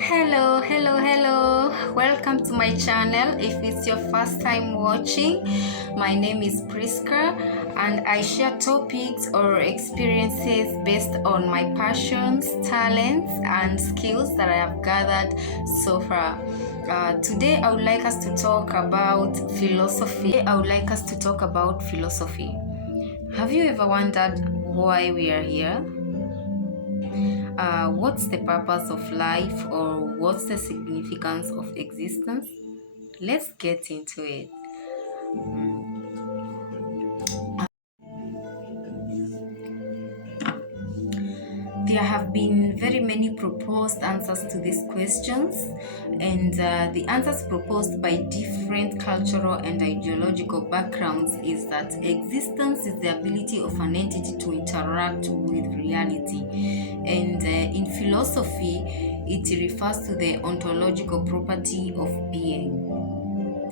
Hello. Welcome to my channel. If it's your first time watching, my name is Priska and I share topics or experiences based on my passions, talents, and skills that I have gathered so far. Today, I would like us to talk about philosophy. Have you ever wondered why we are here? What's the purpose of life, or what's the significance of existence? Let's get into it. There have been very many proposed answers to these questions, and the answers proposed by different cultural and ideological backgrounds is that existence is the ability of an entity to interact with reality. And in philosophy, it refers to the ontological property of being.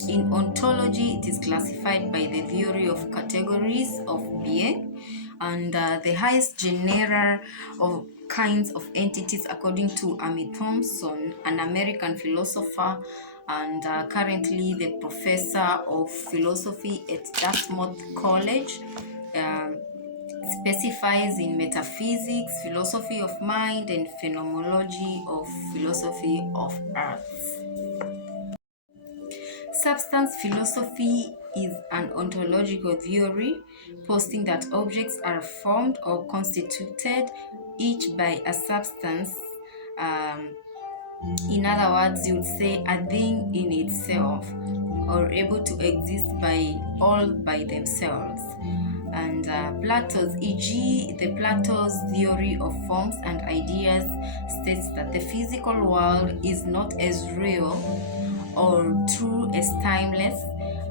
In ontology, it is classified by the theory of categories of being and the highest genera of kinds of entities, according to Amy Thompson, an American philosopher and currently the professor of philosophy at Dartmouth College. Specifies in metaphysics, philosophy of mind, and phenomenology of philosophy of arts. Substance philosophy is an ontological theory posting that objects are formed or constituted each by a substance. In other words, you would say a thing in itself, or able to exist all by themselves. And Plato's, e.g., the Plato's theory of forms and ideas states that the physical world is not as real or true as timeless,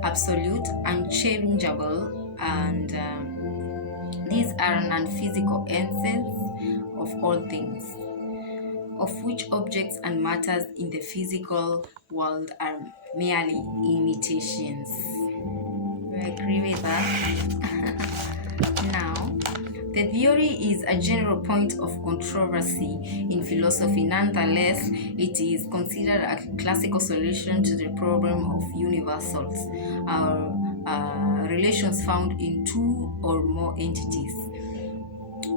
absolute, unchangeable, and these are non-physical essence of all things, of which objects and matters in the physical world are merely imitations. I agree with that. Now, the theory is a general point of controversy in philosophy. Nonetheless, it is considered a classical solution to the problem of universals, relations found in two or more entities.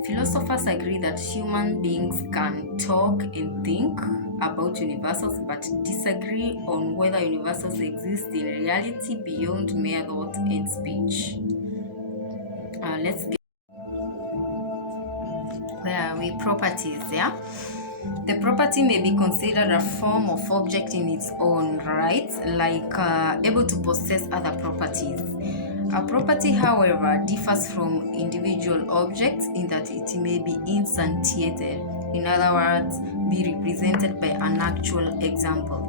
Philosophers agree that human beings can talk and think about universals, but disagree on whether universals exist in reality beyond mere thought and speech. Let's get where are we? Properties, yeah? The property may be considered a form of object in its own right, like able to possess other properties. A property, however, differs from individual objects in that it may be instantiated, in other words, be represented by an actual example.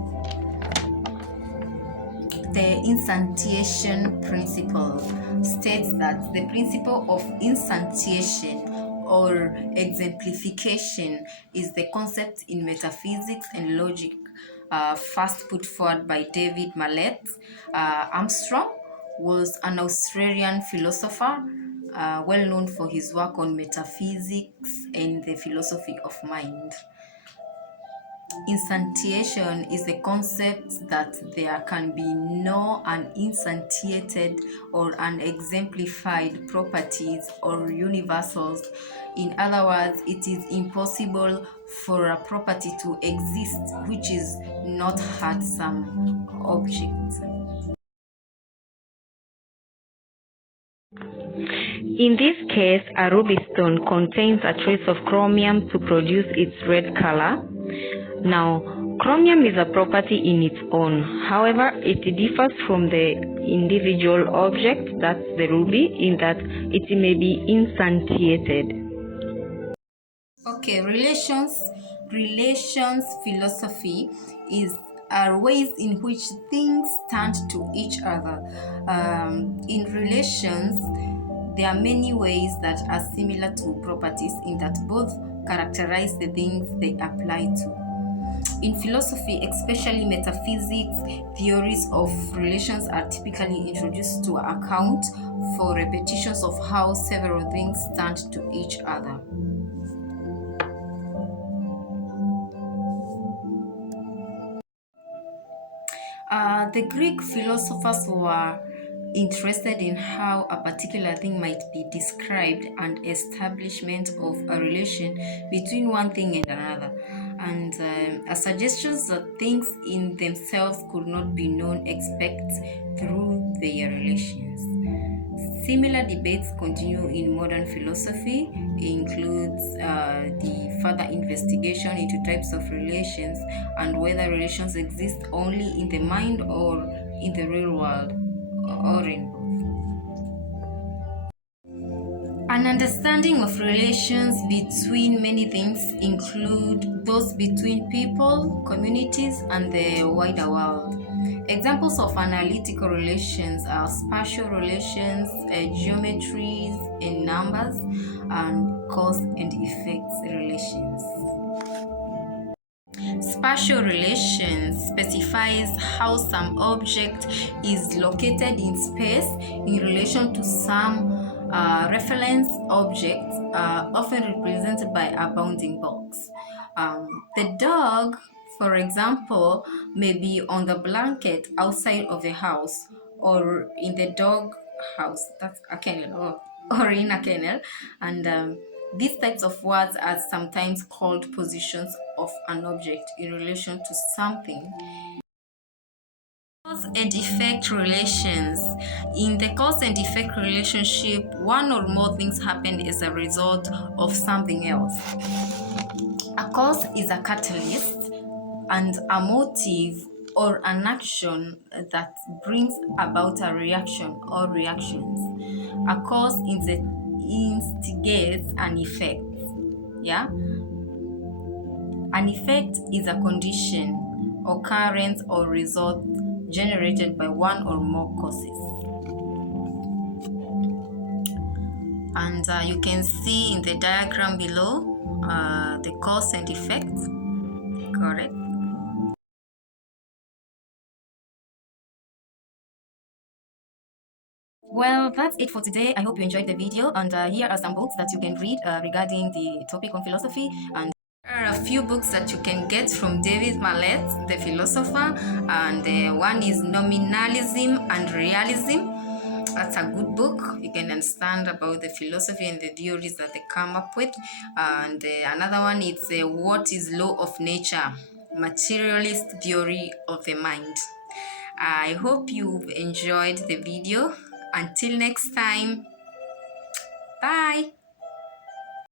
The instantiation principle states that the principle of instantiation or exemplification is the concept in metaphysics and logic first put forward by David Mallet. Armstrong was an Australian philosopher well known for his work on metaphysics and the philosophy of mind. Instantiation is the concept that there can be no uninstantiated or unexemplified properties or universals. In other words, it is impossible for a property to exist which is not had some object. In this case, a ruby stone contains a trace of chromium to produce its red color. Now, chromium is a property in its own. However, it differs from the individual object, that's the ruby, in that it may be instantiated. Okay, relations philosophy are ways in which things stand to each other. In relations, there are many ways that are similar to properties in that both characterize the things they apply to. In philosophy, especially metaphysics, theories of relations are typically introduced to account for repetitions of how several things stand to each other. The Greek philosophers were interested in how a particular thing might be described and establishment of a relation between one thing and another, and a suggestion that things in themselves could not be known except through their relations. Similar debates continue in modern philosophy, includes the further investigation into types of relations and whether relations exist only in the mind or in the real world or in both. An understanding of relations between many things include those between people, communities, and the wider world. Examples of analytical relations are spatial relations, geometries and numbers, and cause and effects relations. Spatial relations specifies how some object is located in space in relation to some reference object, often represented by a bounding box. The dog, for example, may be on the blanket outside of the house or in the dog house, that's a kennel, or in a kennel, and these types of words are sometimes called positions of an object in relation to something. Cause and effect relations. In the cause and effect relationship, one or more things happen as a result of something else. A cause is a catalyst and a motive or an action that brings about a reaction or reactions. A cause instigates an effect. Yeah? An effect is a condition, occurrence, or result generated by one or more causes. And you can see in the diagram below the cause and effect, correct? Well, that's it for today. I hope you enjoyed the video, and here are some books that you can read regarding the topic on philosophy. And there are a few books that you can get from David Mallet, the philosopher, and one is Nominalism and Realism. That's a good book. You can understand about the philosophy and the theories that they come up with. And another one is What is Law of Nature? Materialist Theory of the Mind. I hope you've enjoyed the video. Until next time, bye.